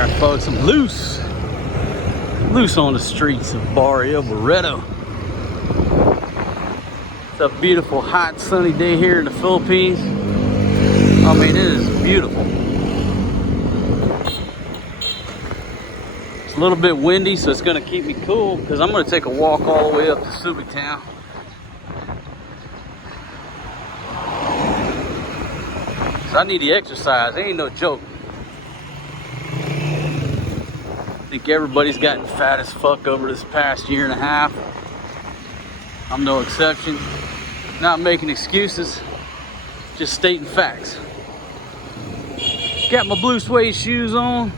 Alright folks, I'm loose on the streets of Barrio, Barretto. It's a beautiful, hot, sunny day here in the Philippines. I mean, it is beautiful. It's a little bit windy, so it's gonna keep me cool because I'm gonna take a walk all the way up to Subic Town. So I need the exercise, it ain't no joke. I think everybody's gotten fat as fuck over this past year and a half. I'm no exception. Not making excuses, just stating facts. Got my blue suede shoes on.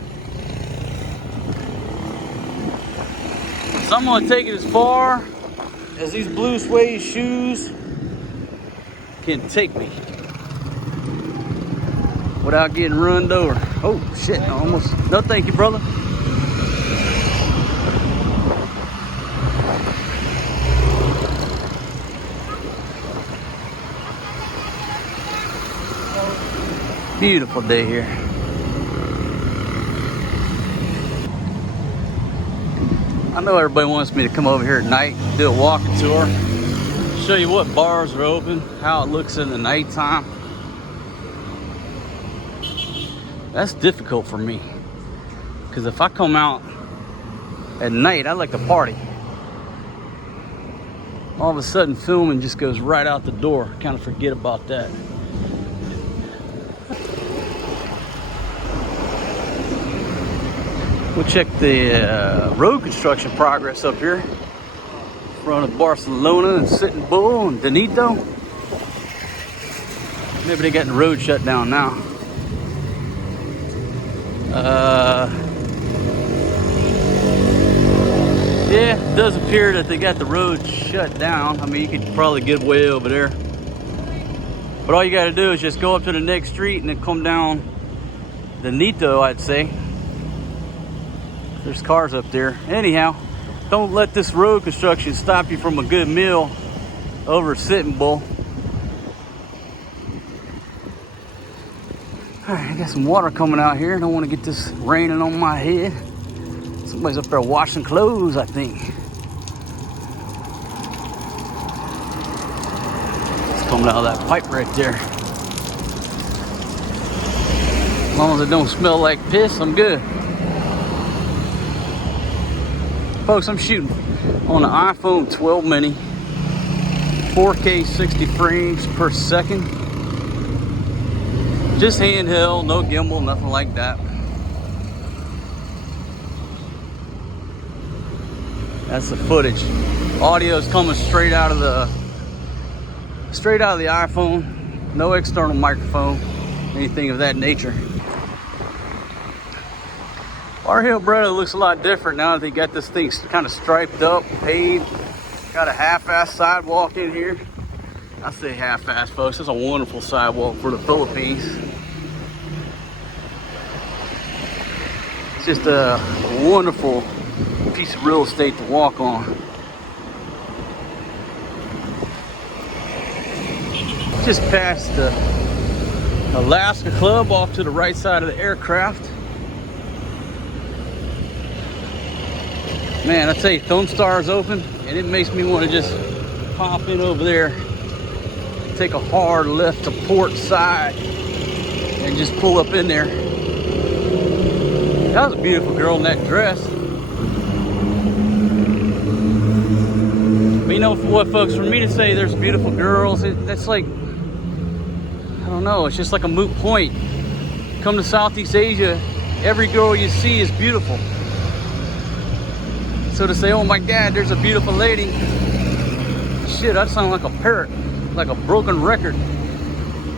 So I'm gonna take it as far as these blue suede shoes can take me without getting run over. Oh shit, almost. No thank you, brother. Beautiful day here. I know everybody wants me to come over here at night, do a walking tour, show you what bars are open, how it looks in the nighttime. That's difficult for me, because if I come out at night, I like to party. All of a sudden, filming just goes right out the door. Kind of forget about that. We'll check the road construction progress up here in front of Barcelona and Sitting Bull and Donito. Maybe they got the road shut down now. Yeah, it does appear that they got the road shut down. I mean, you could probably get way over there. But all you got to do is just go up to the next street and then come down Donito, I'd say. There's cars up there. Anyhow, don't let this road construction stop you from a good meal over at Sitting Bull. All right, I got some water coming out here. Don't want to get this raining on my head. Somebody's up there washing clothes, I think. It's coming out of that pipe right there. As long as it don't smell like piss, I'm good. Folks, I'm shooting on an iPhone 12 mini, 4K 60 frames per second. Just handheld, no gimbal, nothing like that. That's the footage. Audio is coming straight out of the iPhone. No external microphone, anything of that nature. Barrio Barretto looks a lot different now that they got this thing kind of striped up, paved. Got a half-ass sidewalk in here. I say half-ass, folks. It's a wonderful sidewalk for the Philippines. It's just a wonderful piece of real estate to walk on. Just past the Alaska Club off to the right side of the aircraft. Man, I tell you, Thumb Star's open, and it makes me want to just pop in over there, take a hard left to port side, and just pull up in there. That was a beautiful girl in that dress. But you know what, folks, for me to say there's beautiful girls, that's like, I don't know, it's just like a moot point. Come to Southeast Asia, every girl you see is beautiful. So to say, oh my God, there's a beautiful lady. Shit, I sound like a parrot, like a broken record.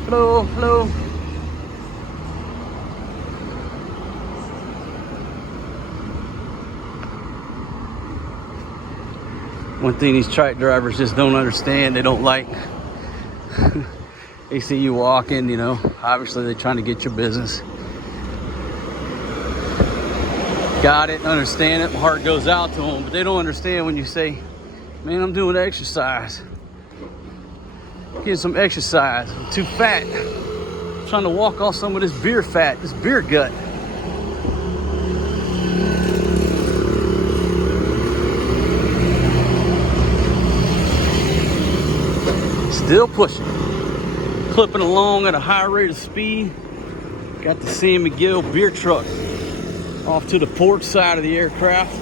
Hello, hello. One thing these truck drivers just don't understand, they don't like. They see you walking, you know, obviously they're trying to get your business. Got it, understand it, my heart goes out to them, but they don't understand when you say, man, I'm doing exercise. Getting some exercise. I'm too fat. I'm trying to walk off some of this beer fat, this beer gut. Still pushing. Clipping along at a high rate of speed. Got the San Miguel beer truck off to the port side of the aircraft.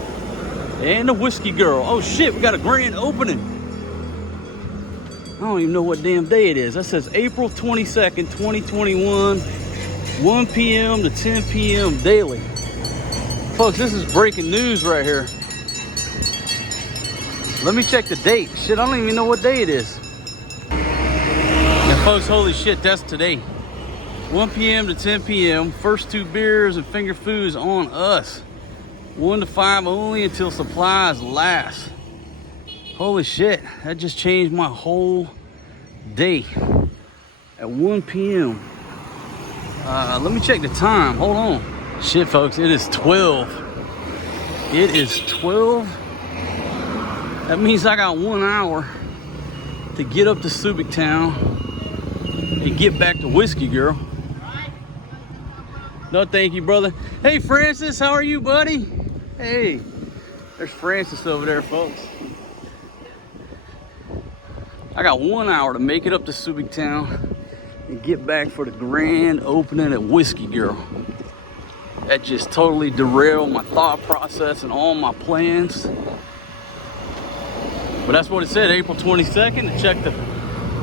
And the whiskey girl. Oh shit, we got a grand opening. I don't even know what damn day it is. That says April 22nd, 2021, 1 p.m. to 10 p.m. daily. Folks, this is breaking news right here. Let me check the date. Shit, I don't even know what day it is. And folks, holy shit, that's today. 1 p.m. to 10 p.m. First 2 beers and finger foods on us. 1 to 5 only until supplies last. Holy shit, that just changed my whole day. At 1 p.m. Let me check the time. Hold on. Shit, folks, it is 12. It is 12. That means I got 1 hour to get up to Subic Town and get back to Whiskey Girl. No, thank you, brother. Hey, Francis, how are you, buddy? Hey, there's Francis over there, folks. I got 1 hour to make it up to Subic Town and get back for the grand opening at Whiskey Girl. That just totally derailed my thought process and all my plans. But that's what it said, April 22nd. I checked the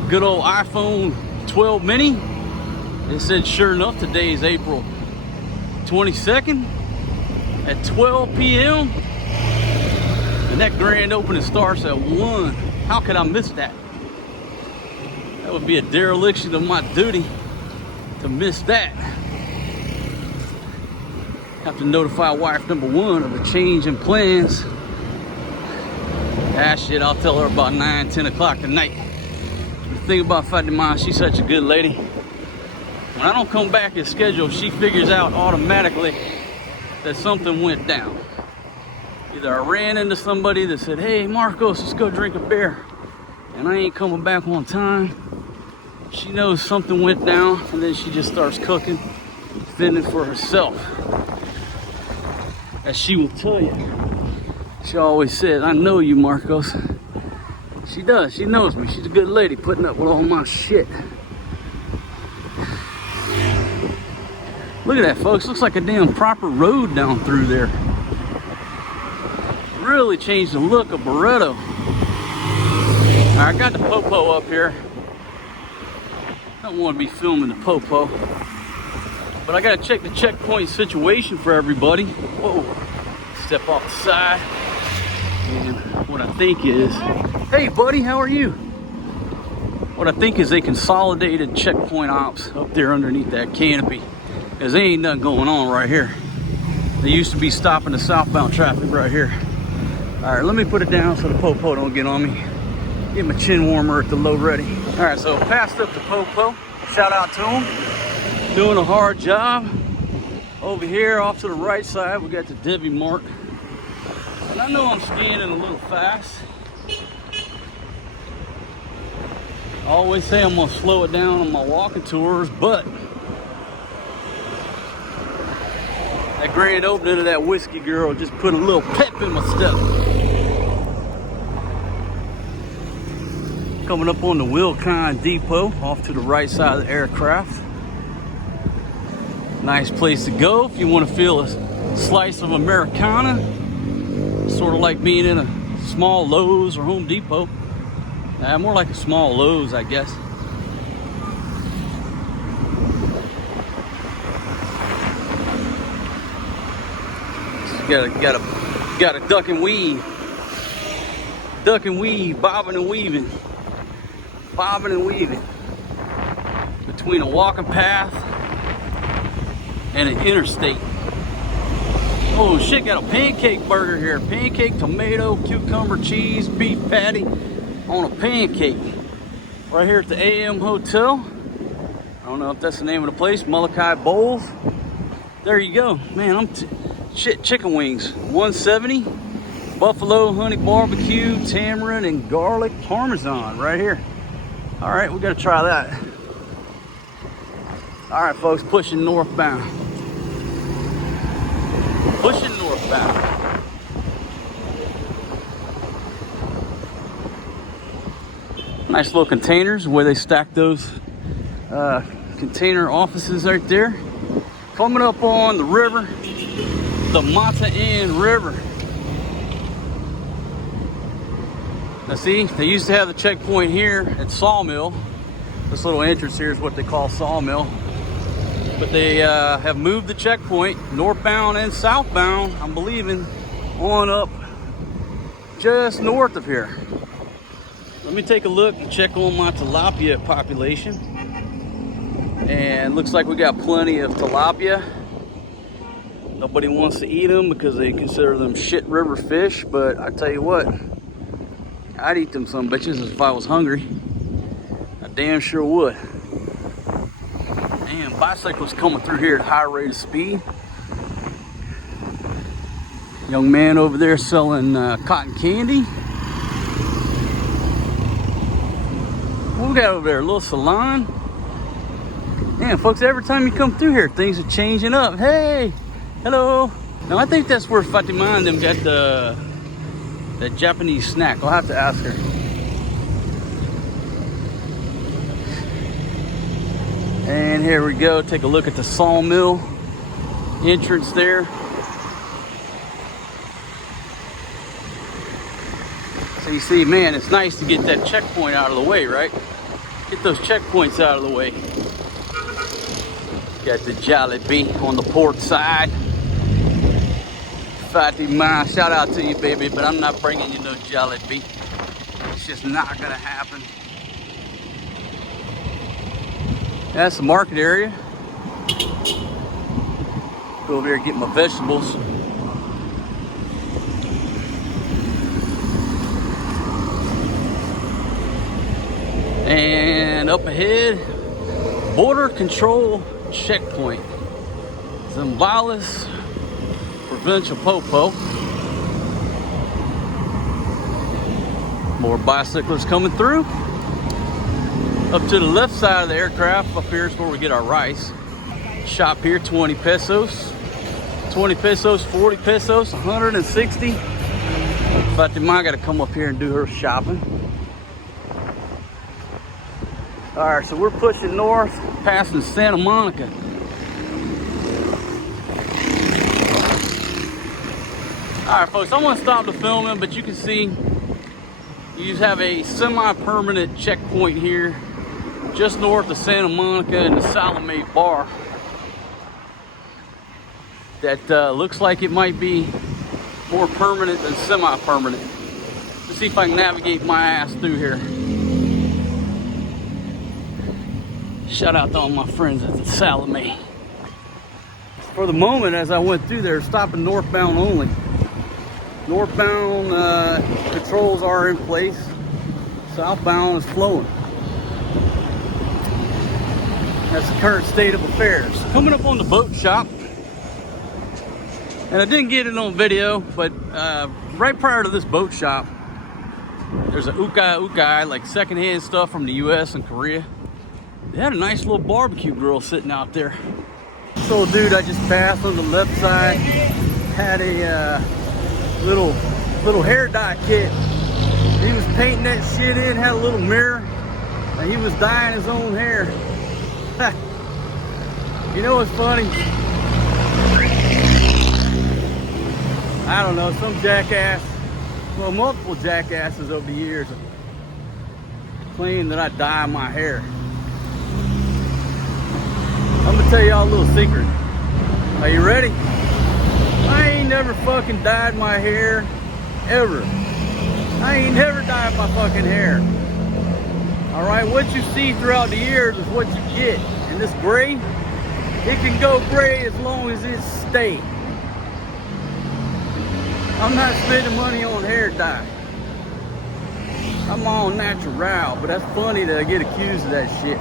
good old iPhone 12 mini. It said, sure enough, today is April 22nd. At 12 p.m. and that grand opening starts at 1. How could I miss that? That would be a dereliction of my duty to miss that. Have to notify wife number 1 of a change in plans. Ah shit, I'll tell her about 9, 10 o'clock tonight. The thing about Fatima, she's such a good lady. When I don't come back as scheduled, she figures out automatically that something went down. Either I ran into somebody that said, hey Marcos, let's go drink a beer, and I ain't coming back on time. She knows something went down, and then she just starts cooking, fending for herself. As she will tell you. She always said, I know you, Marcos. She does, she knows me. She's a good lady, putting up with all my shit. Look at that, folks. Looks like a damn proper road down through there. Really changed the look of Barretto. I got the popo up here. Don't want to be filming the popo, but I gotta check the checkpoint situation for everybody. Whoa, step off the side. And what I think is, hey buddy, how are you? What I think is they consolidated checkpoint ops up there underneath that canopy. Because there ain't nothing going on right here. They used to be stopping the southbound traffic right here. All right, let me put it down so the popo don't get on me. Get my chin warmer at the low ready. All right, so passed up the popo. Shout out to him. Doing a hard job. Over here, off to the right side, we got the Debbie mark. And I know I'm scanning a little fast. I always say I'm gonna slow it down on my walking tours, but that grand opening of that Whiskey Girl just put a little pep in my step. Coming up on the Wilkine Depot, off to the right side of the aircraft. Nice place to go if you want to feel a slice of Americana. Sort of like being in a small Lowe's or Home Depot. More like a small Lowe's, I guess. Gotta duck and weave. Duck and weave, bobbing and weaving. Bobbing and weaving. Between a walking path and an interstate. Oh shit, got a pancake burger here. Pancake, tomato, cucumber, cheese, beef patty on a pancake. Right here at the AM Hotel. I don't know if that's the name of the place. Molokai Bowls. There you go. Man, chicken wings, 170. Buffalo, honey barbecue, tamarind, and garlic parmesan right here. All right, we gotta try that. All right, folks, pushing northbound. Pushing northbound. Nice little containers where they stack those container offices right there. Coming up on the river, the Mata Inn River. Now see, they used to have the checkpoint here at Sawmill. This little entrance here is what they call Sawmill. But they have moved the checkpoint northbound and southbound, I'm believing, on up just north of here. Let me take a look and check on my tilapia population. And looks like we got plenty of tilapia. Nobody wants to eat them because they consider them shit river fish, but I tell you what, I'd eat them some bitches if I was hungry. I damn sure would. And bicycles coming through here at a high rate of speed. Young man over there selling cotton candy. What we got over there? A little salon. Man, folks, every time you come through here, things are changing up. Hey, hello. Now, I think that's where Fatima and them got that Japanese snack. I'll have to ask her. And here we go. Take a look at the Sawmill entrance there. So you see, man, it's nice to get that checkpoint out of the way, right? Get those checkpoints out of the way. Got the Jollibee on the port side. Fatima, shout out to you, baby, but I'm not bringing you no Jollibee. It's just not gonna happen. That's the market area. Go over here and get my vegetables. And up ahead, border control checkpoint. Zambales, Provincial Popo. More bicyclists coming through. Up to the left side of the aircraft, up here is where we get our rice. Shop here, 20 pesos. 20 pesos, 40 pesos, 160. Fatima got to come up here and do her shopping. All right, so we're pushing north, passing Santa Monica. All right, folks, I'm gonna stop the filming, but you can see you have a semi-permanent checkpoint here just north of Santa Monica and the Salome Bar that looks like it might be more permanent than semi-permanent. Let's see if I can navigate my ass through here. Shout out to all my friends at the Salome. For the moment, as I went through there, stopping northbound only. Northbound controls are in place. Southbound is flowing. That's the current state of affairs. Coming up on the boat shop. And I didn't get it on video, but right prior to this boat shop, there's a ukai, like secondhand stuff from the US and Korea. They had a nice little barbecue grill sitting out there. This old dude I just passed on the left side had a little hair dye kit. He was painting that shit in, had a little mirror, and he was dyeing his own hair. You know what's funny? I don't know, some jackass, well, multiple jackasses over the years claim that I dye my hair. I'm gonna tell y'all a little secret. Are you ready? I ain't never fucking dyed my hair, ever. I ain't never dyed my fucking hair. All right, what you see throughout the years is what you get. And this gray, it can go gray as long as it stays. I'm not spending money on hair dye. I'm all natural, but that's funny that I get accused of that shit.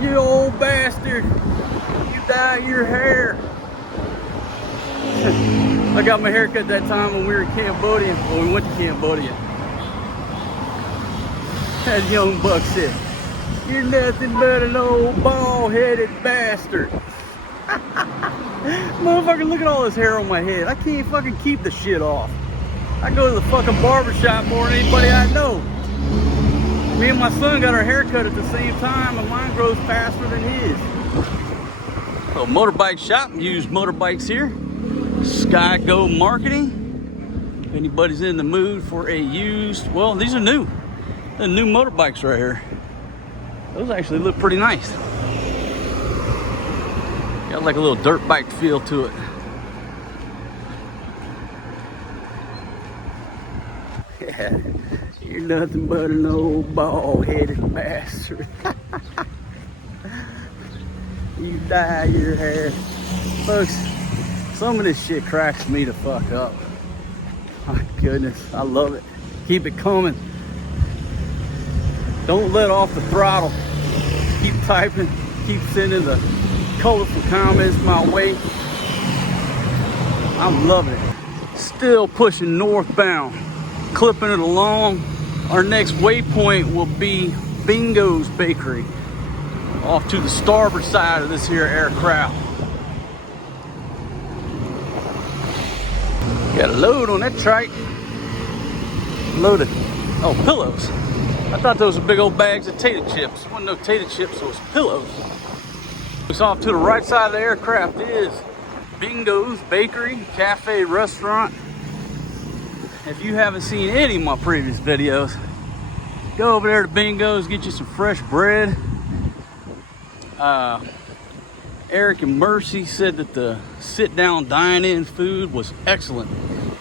You old bastard, you dye your hair. I got my hair cut that time when we were in Cambodia, when we went to Cambodia. That young buck said, "You're nothing but an old bald-headed bastard." Motherfucker, look at all this hair on my head. I can't fucking keep the shit off. I go to the fucking barber shop more than anybody I know. Me and my son got our hair cut at the same time, and mine grows faster than his. So motorbike shop, used motorbikes here. Sky Go Marketing. If anybody's in the mood for a used, well, these are new. The new motorbikes right here. Those actually look pretty nice. Got like a little dirt bike feel to it. Yeah, you're nothing but an old bald-headed bastard. You dye your hair. Folks, some of this shit cracks me the fuck up. My goodness, I love it. Keep it coming. Don't let off the throttle. Keep typing, keep sending the colorful comments my way. I'm loving it. Still pushing northbound, clipping it along. Our next waypoint will be Bingo's Bakery, off to the starboard side of this here aircraft. Got a load on that trike. Loaded. Oh, pillows. I thought those were big old bags of tater chips. It wasn't no tater chips, it was pillows. It's off to the right side of the aircraft is Bingo's Bakery, Cafe, Restaurant. If you haven't seen any of my previous videos, go over there to Bingo's, get you some fresh bread. Eric and Mercy said that the sit-down dine-in food was excellent.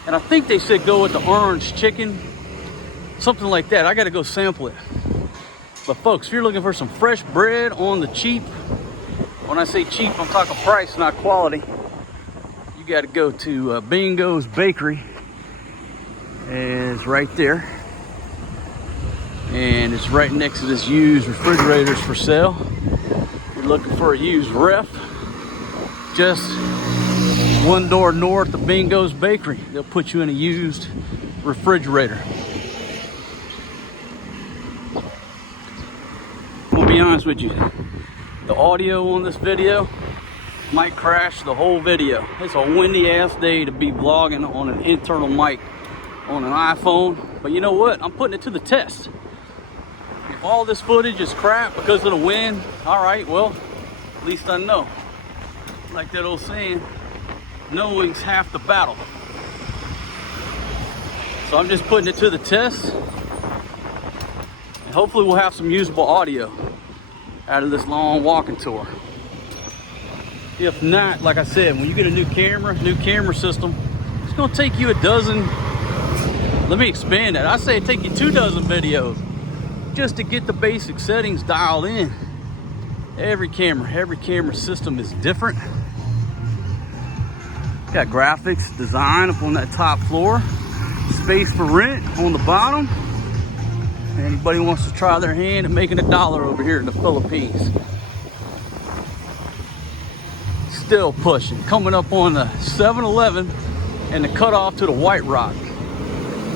And I think they said go with the orange chicken, something like that. I gotta go sample it. But folks, if you're looking for some fresh bread on the cheap, when I say cheap, I'm talking price, not quality, you gotta go to Bingo's Bakery. It's right there. And it's right next to this used refrigerators for sale. You're looking for a used ref, just one door north of Bingo's Bakery. They'll put you in a used refrigerator. I'm gonna be honest with you, the audio on this video might crash the whole video. It's a windy ass day to be vlogging on an internal mic on an iPhone, but you know what? I'm putting it to the test. If all this footage is crap because of the wind, all right, well, at least I know. Like that old saying, knowing's half the battle. So I'm just putting it to the test, and hopefully we'll have some usable audio out of this long walking tour. If not, like I said, when you get a new camera system, it's gonna take you a dozen, let me expand that. I say it take you 24 videos just to get the basic settings dialed in. Every camera system is different. Got graphics, design up on that top floor, space for rent on the bottom. Anybody wants to try their hand at making $1 over here in the Philippines. Still pushing, coming up on the 7-Eleven and the cutoff to the White Rock.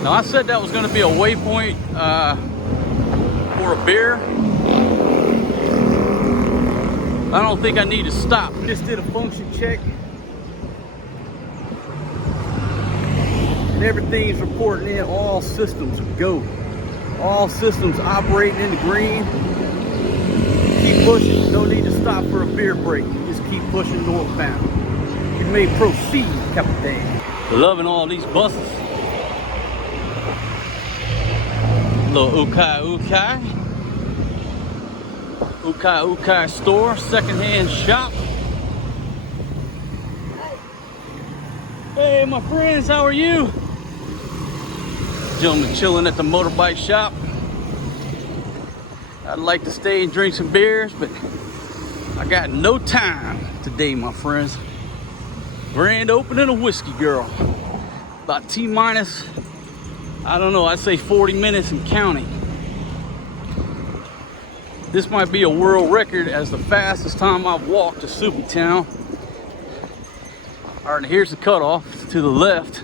Now I said that was going to be a waypoint for a beer. I don't think I need to stop. Just did a function check. And everything's reporting in, all systems go. All systems operating in the green. Keep pushing, no need to stop for a beer break. Just keep pushing northbound. You may proceed, Captain. Loving all these buses. Little Ukai store, secondhand shop. Hey my friends, how are you? Gentlemen chilling at the motorbike shop. I'd like to stay and drink some beers, but I got no time today, my friends. Grand opening of Whiskey Girl. About T-minus, I don't know, I'd say 40 minutes and counting. This might be a world record as the fastest time I've walked to Subic Town. All right, here's the cutoff to the left.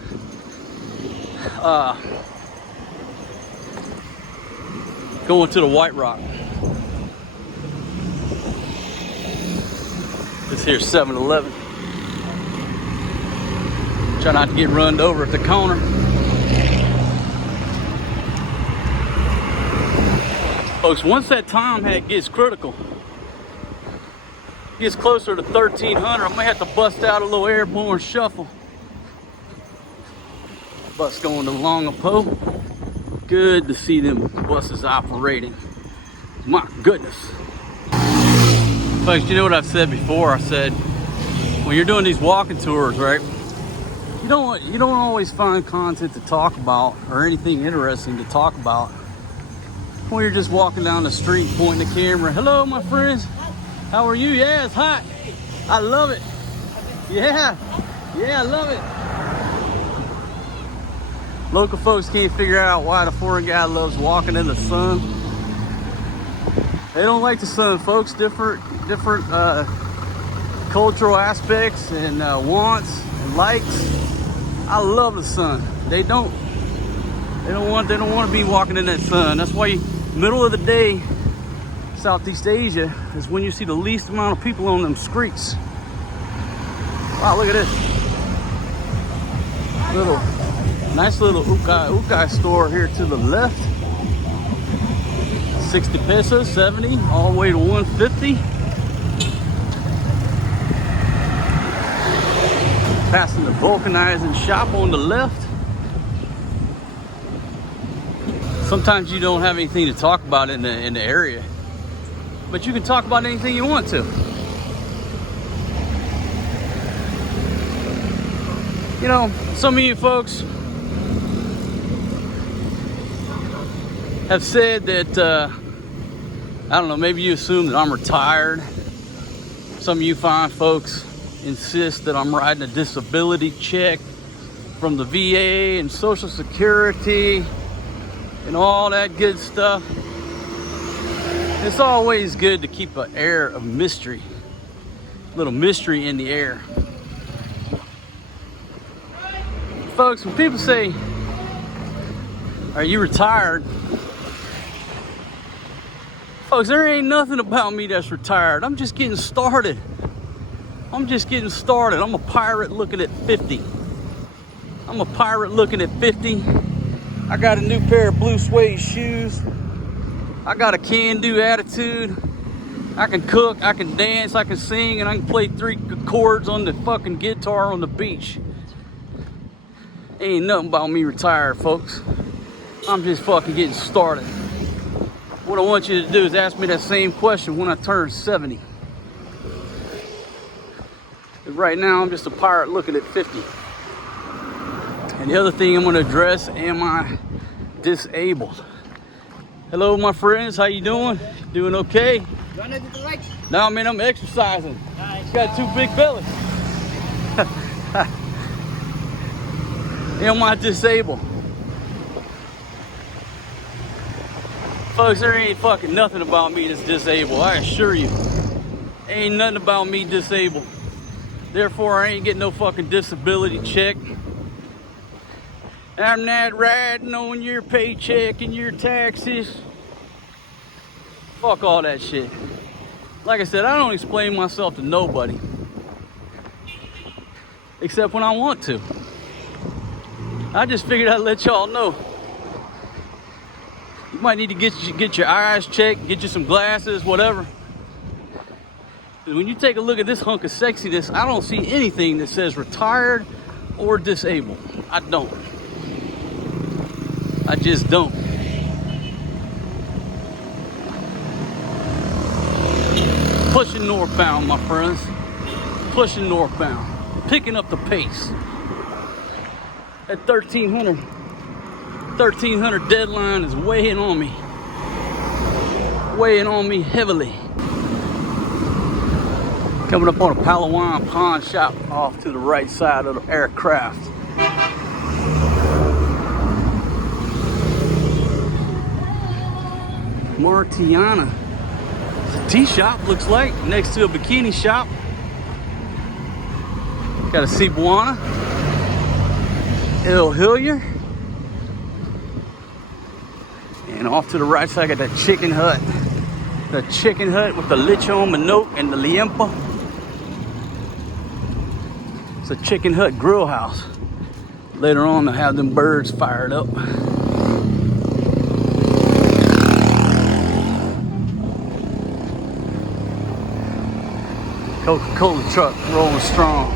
Going to the White Rock. This here's 7-Eleven. Try not to get run over at the corner. Folks, once that time gets critical, gets closer to 1300, I might have to bust out a little airborne shuffle. Bus going along a pole. Good to see them buses operating. My goodness. Folks, you know what I've said before? I said, when you're doing these walking tours, right? You don't always find content to talk about or anything interesting to talk about when you're just walking down the street pointing the camera. Hello, my friends. How are you? Yeah, it's hot. I love it. Yeah, I love it. Local folks can't figure out why the foreign guy loves walking in the sun. They don't like the sun, folks. Different cultural aspects and wants and likes. I love the sun. They don't want to be walking in that sun. That's why middle of the day, Southeast Asia is when you see the least amount of people on them streets. Wow, look at this. Nice little ukai store here to the left. 60 pesos, 70, all the way to 150. Passing the vulcanizing shop on the left. Sometimes you don't have anything to talk about in the area, but you can talk about anything you want to. You know, some of you folks have said that, I don't know, maybe you assume that I'm retired. Some of you fine folks insist that I'm riding a disability check from the VA and Social Security and all that good stuff. It's always good to keep an air of mystery, a little mystery in the air. Folks, when people say, are you retired? Folks, there ain't nothing about me that's retired. I'm just getting started. I'm a pirate looking at 50. I got a new pair of Blue Suede Shoes. I got a can-do attitude. I can cook, I can dance, I can sing, and I can play 3 chords on the fucking guitar on the beach. Ain't nothing about me retired, folks. I'm just fucking getting started. What I want you to do is ask me that same question when I turn 70. Right now, I'm just a pirate looking at 50. And the other thing I'm going to address, am I disabled? Hello, my friends. How you doing? Doing okay? You want to do the legs? No, man, I'm exercising. Got 2 big bellies. Am I disabled? Folks, there ain't fucking nothing about me that's disabled. I assure you. Ain't nothing about me disabled. Therefore, I ain't getting no fucking disability check. I'm not riding on your paycheck and your taxes. Fuck all that shit. Like I said, I don't explain myself to nobody. Except when I want to. I just figured I'd let y'all know. You might need to get your eyes checked, get you some glasses, whatever. When you take a look at this hunk of sexiness, I don't see anything that says retired or disabled. I don't. I just don't. Pushing northbound, my friends. Pushing northbound. Picking up the pace. That 1300 deadline is weighing on me. Weighing on me heavily. Coming up on a Palawan pawn shop off to the right side of the aircraft. Martiana. It's a tea shop, looks like, next to a bikini shop. Got a Cebuana. El Hillier. And off to the right side, I got that chicken hut. The chicken hut with the lechon manok and the liempo. It's a chicken hut grill house. Later on, they'll have them birds fired up. Coca-Cola truck rolling strong.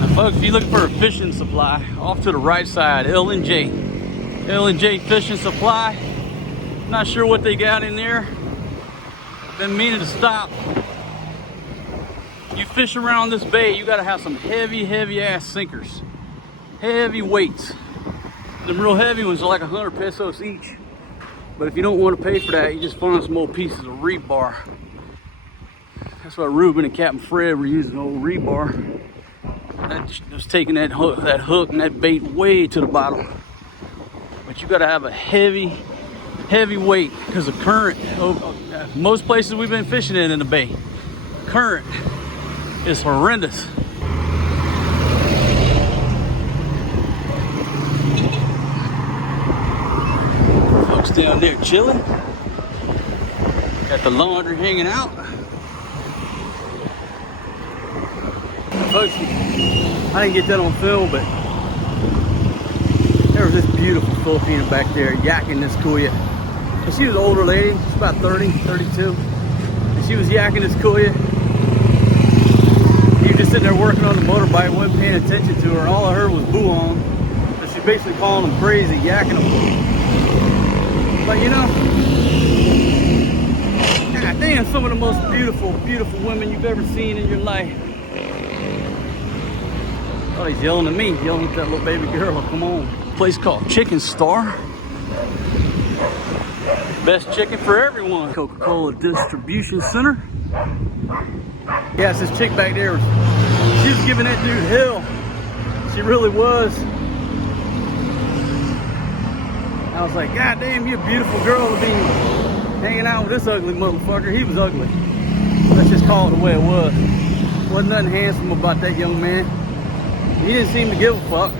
Now folks, if you look for a fishing supply, off to the right side, L&J. L&J Fishing Supply. Not sure what they got in there. Been meaning to stop. You fish around this bay, you gotta have some heavy ass sinkers. Heavy weights. Them real heavy ones are like 100 pesos each. But if you don't want to pay for that, you just find some old pieces of rebar. That's what Ruben and Captain Fred were using, old rebar. That just taking that hook and that bait way to the bottom. But you gotta have a heavy weight because the current, most places we've been fishing in the bay, current is horrendous. Folks down there chilling. Got the laundry hanging out. Folks, I didn't get that on film, but there was this beautiful Filipina back there yakking this kuya. And she was an older lady, she's about 30, 32. And she was yakking this kuya. He was just sitting there working on the motorbike, wasn't paying attention to her, and all I heard was boo on. So she's basically calling him crazy, yakking him. But you know, god damn, some of the most beautiful women you've ever seen in your life. Oh, he's yelling at me, yelling at that little baby girl. Come on. Place called Chicken Star. Best chicken for everyone. Coca-Cola Distribution Center. Yeah, it's this chick back there. She was giving that dude hell. She really was. I was like, god damn, you a beautiful girl to be hanging out with this ugly motherfucker. He was ugly. Let's just call it the way it was. Wasn't nothing handsome about that young man. He didn't seem to give a fuck.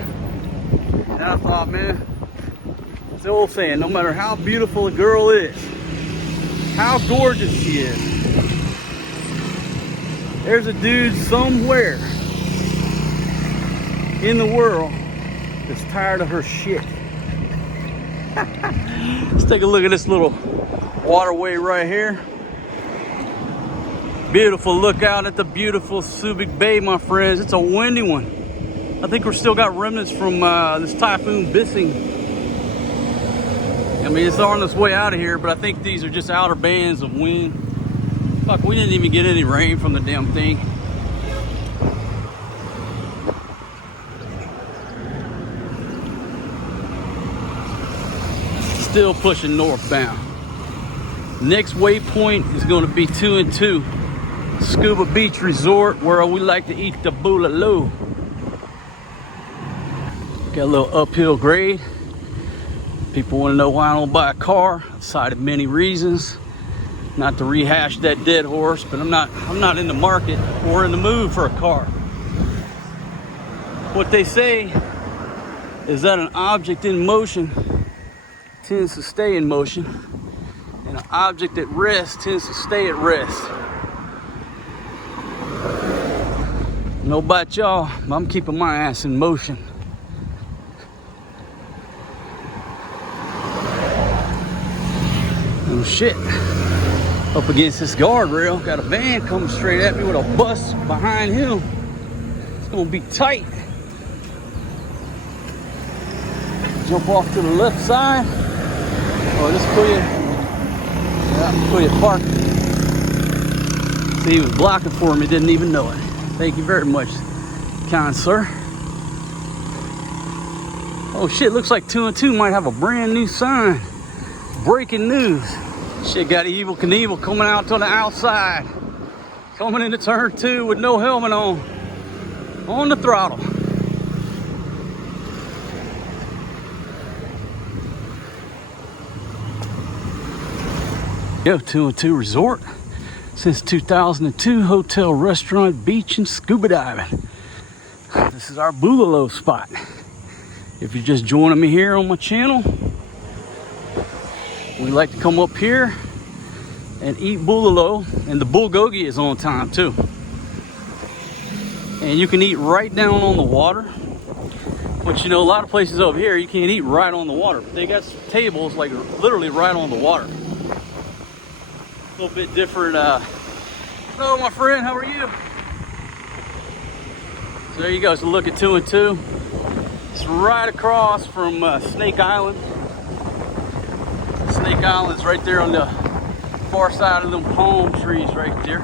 And I thought, man, it's the old saying, no matter how beautiful a girl is, how gorgeous she is, there's a dude somewhere in the world that's tired of her shit. Let's take a look at this little waterway right here. Beautiful look out at the beautiful Subic Bay, my friends. It's a windy one. I think we're still got remnants from this typhoon Bissing. I mean, it's on its way out of here, but I think these are just outer bands of wind. Fuck, we didn't even get any rain from the damn thing. Still pushing northbound. Next waypoint is going to be 2 and 2 Scuba Beach Resort, where we like to eat the bulalo. Got a little uphill grade. People want to know why I don't buy a car. I've cited many reasons. Not to rehash that dead horse, but I'm not in the market or in the mood for a car. What they say is that an object in motion tends to stay in motion, and an object at rest tends to stay at rest. I don't know about y'all, but I'm keeping my ass in motion. Oh shit, up against this guardrail, got a van coming straight at me with a bus behind him. It's gonna be tight. Jump off to the left side. Oh, this Kuya parked. See, he was blocking for me, didn't even know it. Thank you very much, kind sir. Oh shit, looks like 2 and 2 might have a brand new sign. Breaking news. Shit, got Evil Knievel coming out to the outside. Coming into turn 2 with no helmet on the throttle. Yo, 2 and 2 Resort. Since 2002, hotel, restaurant, beach, and scuba diving. This is our bulalo spot. If you're just joining me here on my channel, we like to come up here and eat bulalo, and the bulgogi is on time too. And you can eat right down on the water, But you know, a lot of places over here, you can't eat right on the water. They got tables like literally right on the water. A little bit different. Hello, my friend, how are you? So there you go, so look at 2 and 2. It's right across from Snake Island. Snake Island's right there on the far side of them palm trees right there.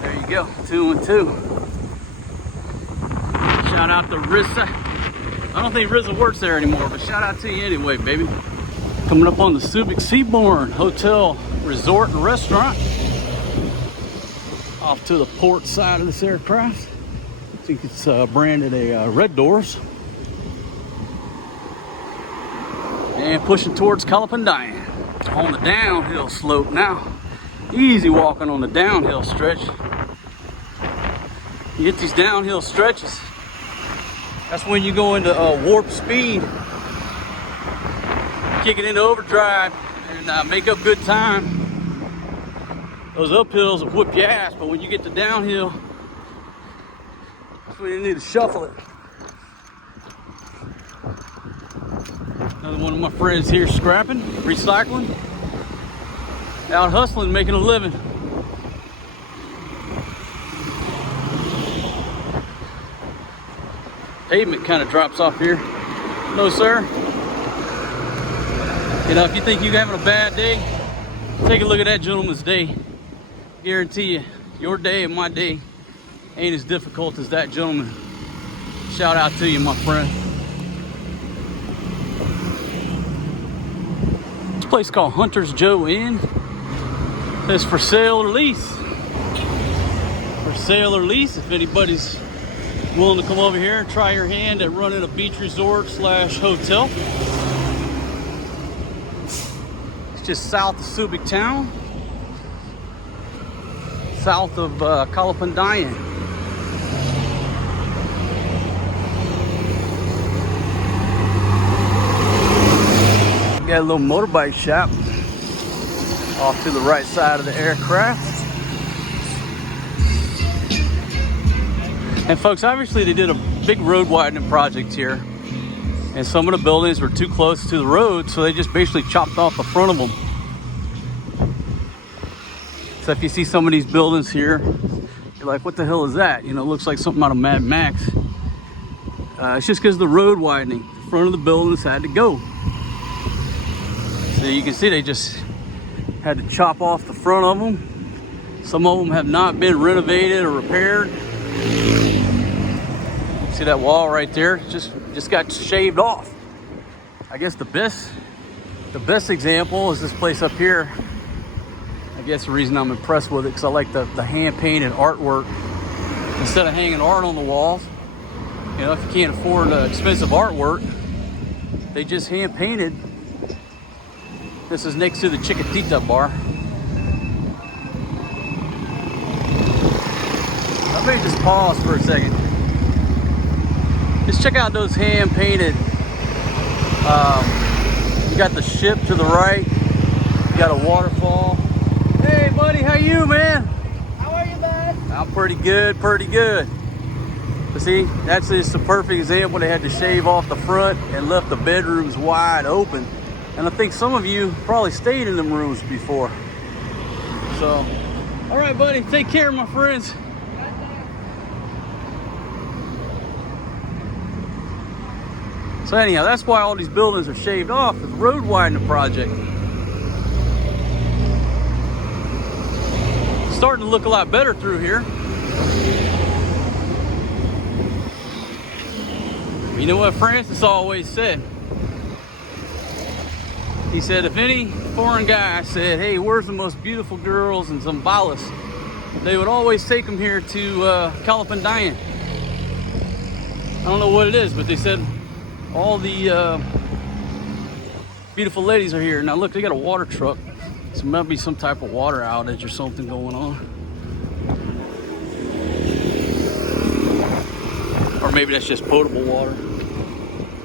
There you go, 2 and 2. Shout out to Rissa. I don't think Rissa works there anymore, but shout out to you anyway, baby. Coming up on the Subic Seabourn Hotel, Resort and Restaurant. Off to the port side of this aircraft. I think it's branded a Red Doors. And pushing towards Calapandayan. On the downhill slope now. Easy walking on the downhill stretch. You hit these downhill stretches, that's when you go into warp speed, kick it into overdrive, and make up good time. Those uphills will whip your ass, but when you get to downhill, that's when you need to shuffle it. Another one of my friends here scrapping, recycling, out hustling, making a living. Pavement kind of drops off here. No, sir. You know, if you think you're having a bad day, take a look at that gentleman's day. Guarantee you, your day and my day ain't as difficult as that gentleman. Shout out to you, my friend. This place called Hunter's Joe Inn. It's for sale or lease. For sale or lease, if anybody's willing to come over here and try your hand at running a beach resort / hotel. It's just south of Subic Town, south of Calapandayan. Got a little motorbike shop off to the right side of the aircraft. And folks, obviously they did a big road widening project here. And some of the buildings were too close to the road, so they just basically chopped off the front of them. So if you see some of these buildings here, you're like, what the hell is that? You know, it looks like something out of Mad Max. It's just because of the road widening. The front of the buildings had to go. So you can see they just had to chop off the front of them. Some of them have not been renovated or repaired. See that wall right there? Just got shaved off. I guess the best example is this place up here. I guess the reason I'm impressed with it because I like the hand painted artwork instead of hanging art on the walls. You know, if you can't afford expensive artwork, they just hand painted. This is next to the Chiquitita bar. I may just pause for a second. Just check out those hand painted. You got the ship to the right. You got a waterfall. Hey buddy, how you, man? How are you, bud? I'm pretty good, pretty good. But see, that's just a perfect example. They had to shave off the front and left the bedrooms wide open. And I think some of you probably stayed in them rooms before. So, all right, buddy, take care, my friends. So anyhow, that's why all these buildings are shaved off, is the road widening project. It's starting to look a lot better through here. You know what Francis always said? He said, if any foreign guy said, hey, where's the most beautiful girls in Zambales? They would always take them here to Calapandayan. I don't know what it is, but they said, all the beautiful ladies are here. Now look, they got a water truck. So there might be some type of water outage or something going on. Or maybe that's just potable water.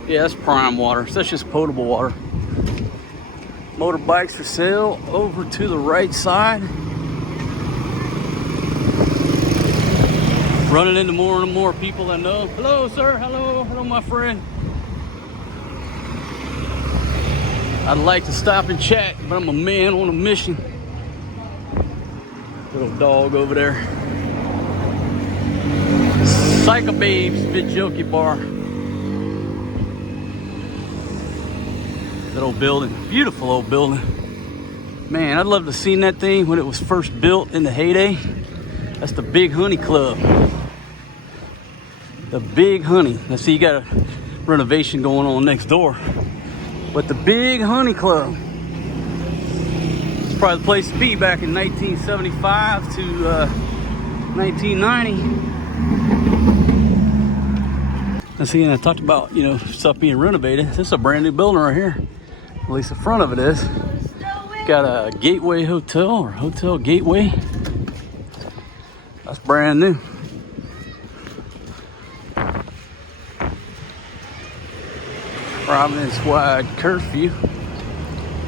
Yeah, that's prime water. So that's just potable water. Motorbikes for sale over to the right side. Running into more and more people I know. Hello, sir. Hello. Hello, my friend. I'd like to stop and chat, but I'm a man on a mission. Little dog over there. Psycho Babes, Bit Jokey Bar. That old building. Beautiful old building. Man, I'd love to have seen that thing when it was first built in the heyday. That's the Big Honey Club. The Big Honey. Now see, you got a renovation going on next door. But the Big Honey Club. It's probably the place to be back in 1975 to 1990. Now see, and I talked about, you know, stuff being renovated. This is a brand new building right here. At least the front of it is. Got a Gateway Hotel or Hotel Gateway. That's brand new. Providence wide curfew.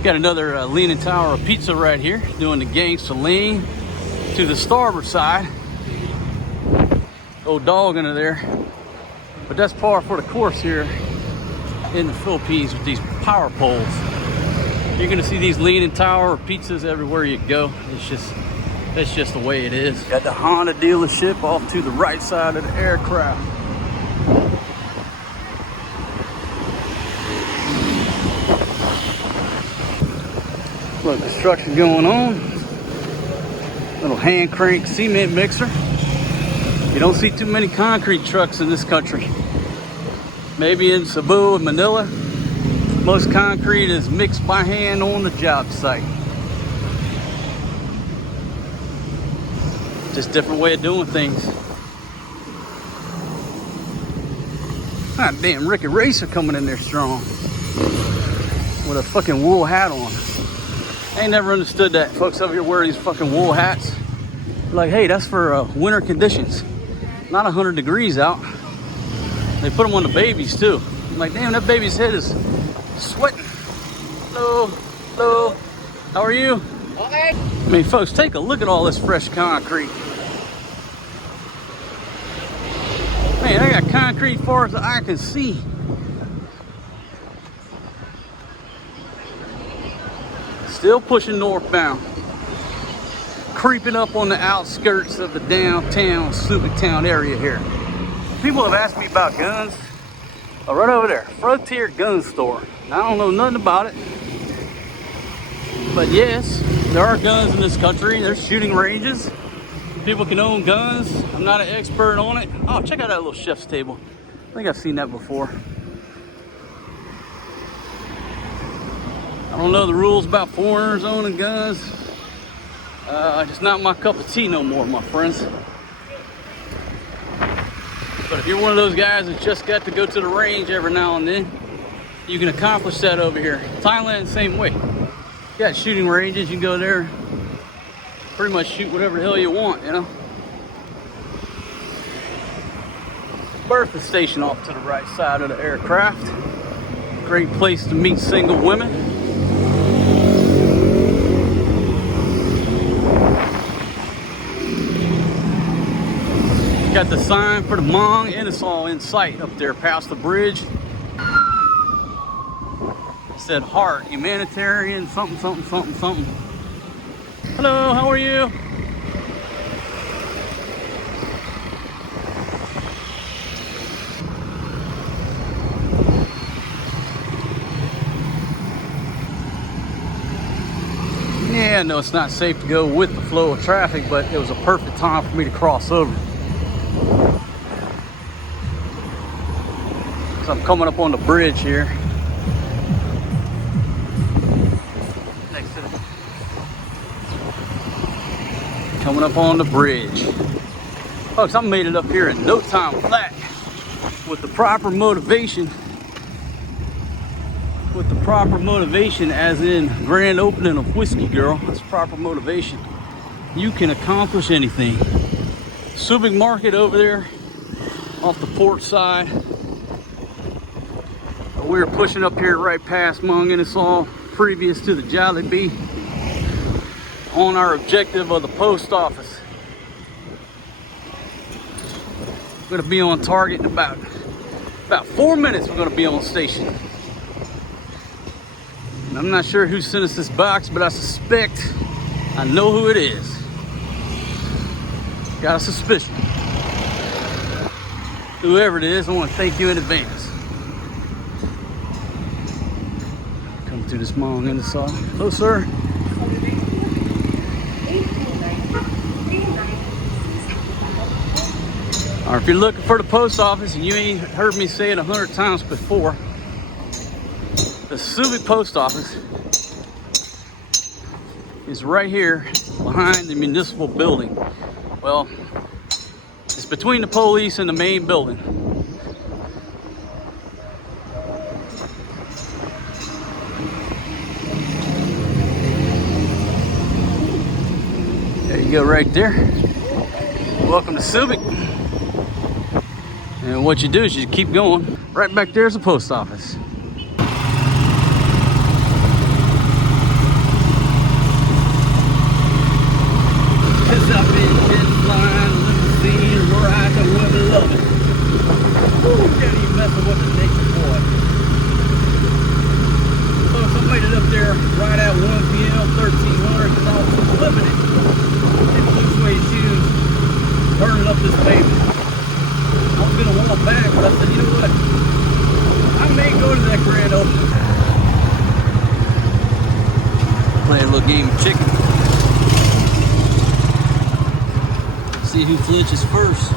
Got another Leaning Tower of Pizza right here, doing the gangster lean to the starboard side. Old dog under there. But that's par for the course here in the Philippines with these power poles. You're gonna see these Leaning Tower pizzas everywhere you go. That's just the way it is. Got the Honda dealership off to the right side of the aircraft. Look, construction going on. Little hand crank cement mixer. You don't see too many concrete trucks in this country. Maybe in Cebu and Manila. Most concrete is mixed by hand on the job site. Just different way of doing things. God damn, Ricky Racer coming in there strong. With a fucking wool hat on. I ain't never understood that. Folks over here wear these fucking wool hats. Like, hey, that's for winter conditions. Not 100 degrees out. They put them on the babies too. I'm like, damn, that baby's head is sweating. Hello, hello. How are you? Okay. I mean, folks, take a look at all this fresh concrete. Man, I got concrete far as the eye can see. Still pushing northbound. Creeping up on the outskirts of the downtown Subic Town area here. People have asked me about guns. Oh, right over there, Frontier Gun Store. I don't know nothing about it. But yes, there are guns in this country. There's shooting ranges. People can own guns. I'm not an expert on it. Oh, check out that little chef's table. I think I've seen that before. I don't know the rules about foreigners owning guns. It's not my cup of tea no more, my friends. But if you're one of those guys that just got to go to the range every now and then, you can accomplish that over here. Thailand, same way. You got shooting ranges, you can go there, pretty much shoot whatever the hell you want, you know. Bertha station off to the right side of the aircraft. Great place to meet single women. Got the sign for the Hmong, and it's all in sight up there past the bridge. It said heart, humanitarian, something, something, something, something. Hello, how are you? Yeah, no, it's not safe to go with the flow of traffic, but it was a perfect time for me to cross over. So I'm coming up on the bridge here. Next to the... Coming up on the bridge. Folks, I made it up here in no time flat with the proper motivation. With the proper motivation, as in grand opening of Whiskey Girl. That's proper motivation. You can accomplish anything. Subic Market over there off the port side. We're pushing up here right past Hmong and it's all previous to the Jollibee on our objective of the post office. We're gonna be on target in about 4 minutes. We're gonna be on station. And I'm not sure who sent us this box, but I suspect I know who it is. Got a suspicion. Whoever it is, I want to thank you in advance. Come through this mall in the saw. Hello, sir. Or if you're looking for the post office and you ain't heard me say it 100 times before, the Subic post office is right here behind the municipal building. Well, it's between the police and the main building. There you go, right there. Welcome to Subic. And what you do is you keep going. Right back there's the post office. Cause I've been jet flying, limousine, riding, women love it. Ooh, can't even messing with the nature boy. So I made it up there right at 1 p.m., 1300, because I was flipping it in Blue Suede Shoes, burning up this pavement. I was gonna walk back, but I said, you know what? I may go to that grand opening. Play a little game of chicken. See who flinches first.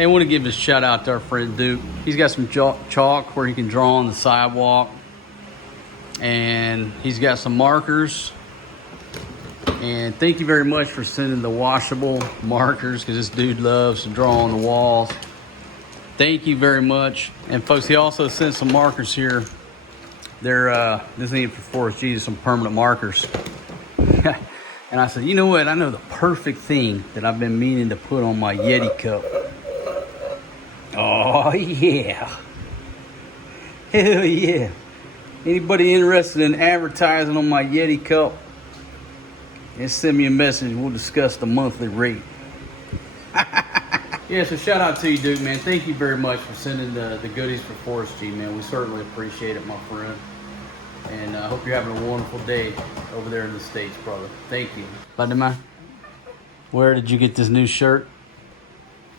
Hey, I want to give a shout out to our friend Duke. He's got some chalk where he can draw on the sidewalk. And he's got some markers. And thank you very much for sending the washable markers, because this dude loves to draw on the walls. Thank you very much. And folks, he also sent some markers here. They're, this ain't for Forrest Jesus, some permanent markers. And I said, you know what? I know the perfect thing that I've been meaning to put on my Yeti cup. Oh, yeah. Hell yeah. Anybody interested in advertising on my Yeti cup, just send me a message. We'll discuss the monthly rate. Yeah, so shout out to you, Duke, man. Thank you very much for sending the goodies for Forrest G, man. We certainly appreciate it, my friend. And I hope you're having a wonderful day over there in the States, brother. Thank you. Fatima, where did you get this new shirt?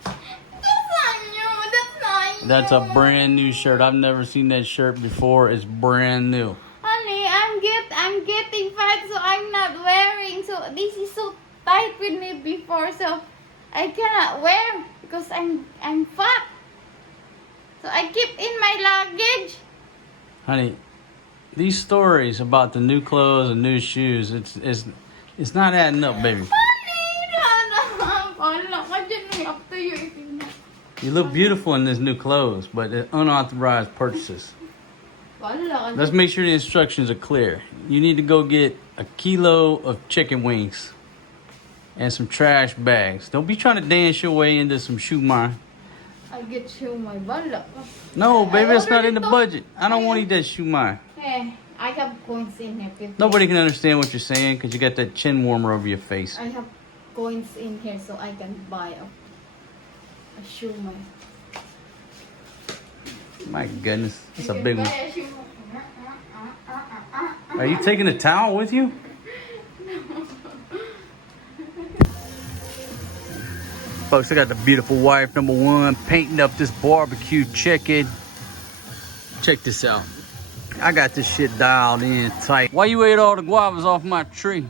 That's not new. That's not new. That's a brand new shirt. I've never seen that shirt before. It's brand new. Honey, I'm getting fat, so I'm not wearing. So this is so tight with me before, so I cannot wear because I'm fat. So I keep in my luggage. Honey, these stories about the new clothes and new shoes, it's not adding up, baby. You look beautiful in these new clothes, but they're unauthorized purchases. Let's make sure the instructions are clear. You need to go get a kilo of chicken wings and some trash bags. Don't be trying to dance your way into some shumai. I get shumai. No, baby, it's not in the budget. I don't want to eat that shumai. Hey, I have coins in here. Nobody can understand what you're saying because you got that chin warmer over your face. I have coins in here so I can buy a shumai. My goodness, that's a big one. Are you taking a towel with you? Folks, I got the beautiful wife, number one, painting up this barbecue chicken. Check this out. I got this shit dialed in tight. Why you ate all the guavas off my tree?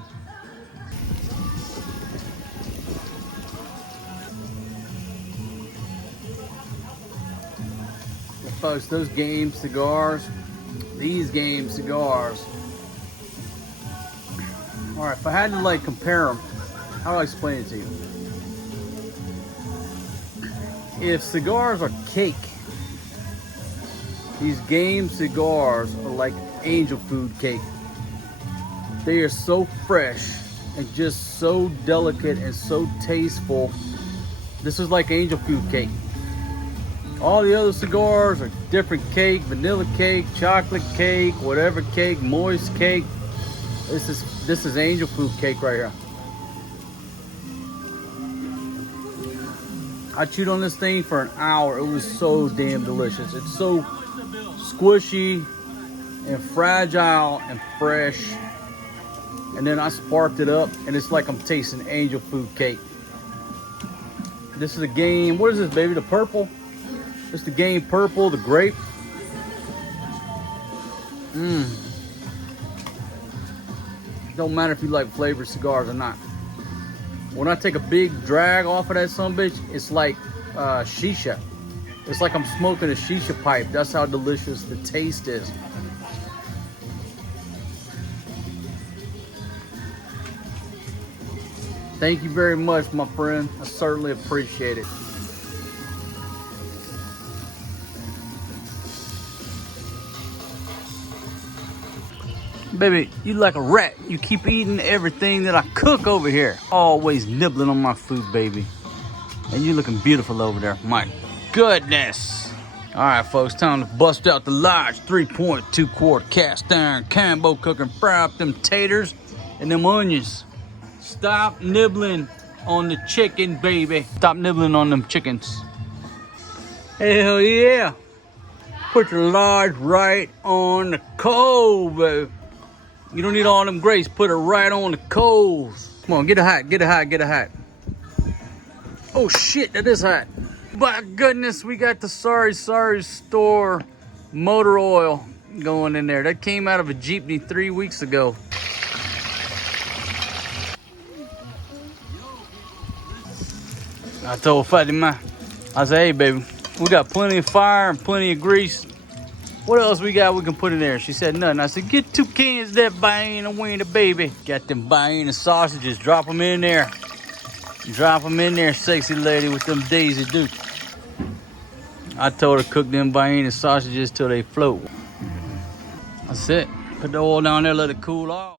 Well, folks, those Game cigars, these Game cigars. All right, if I had to like compare them, how do I explain it to you? If cigars are cake, these Game cigars are like angel food cake. They are so fresh and just so delicate and so tasteful. This is like angel food cake. All the other cigars are different cake, vanilla cake, chocolate cake, whatever cake, moist cake. This is angel food cake right here. I chewed on this thing for an hour. It was so damn delicious. It's so squishy and fragile and fresh. And then I sparked it up and it's like I'm tasting angel food cake. This is a Game, what is this, baby? The purple? This is the Game purple, the grape. Don't matter if you like flavored cigars or not. When I take a big drag off of that sumbitch, it's like shisha. It's like I'm smoking a shisha pipe. That's how delicious the taste is. Thank you very much, my friend. I certainly appreciate it. Baby, you like a rat. You keep eating everything that I cook over here. Always nibbling on my food, baby. And you looking beautiful over there. My goodness. All right, folks, time to bust out the large 3.2 quart cast iron combo cooker and fry up them taters and them onions. Stop nibbling on the chicken, baby. Stop nibbling on them chickens. Hell yeah. Put your large right on the coal, baby. You don't need all them grates. Put it right on the coals. Come on, get a hat, get a hat, get a hat. Oh shit, that is hot. My goodness, we got the sorry store motor oil going in there. That came out of a Jeepney 3 weeks ago. I told Fatima, I said, hey, baby, we got plenty of fire and plenty of grease. What else we got we can put in there? She said, nothing. I said, get 2 cans of that Vienna wiener, baby. Got them Vienna sausages. Drop them in there. Drop them in there, sexy lady, with them Daisy Dukes. I told her cook them Vienna sausages till they float. That's it. Put the oil down there, let it cool off.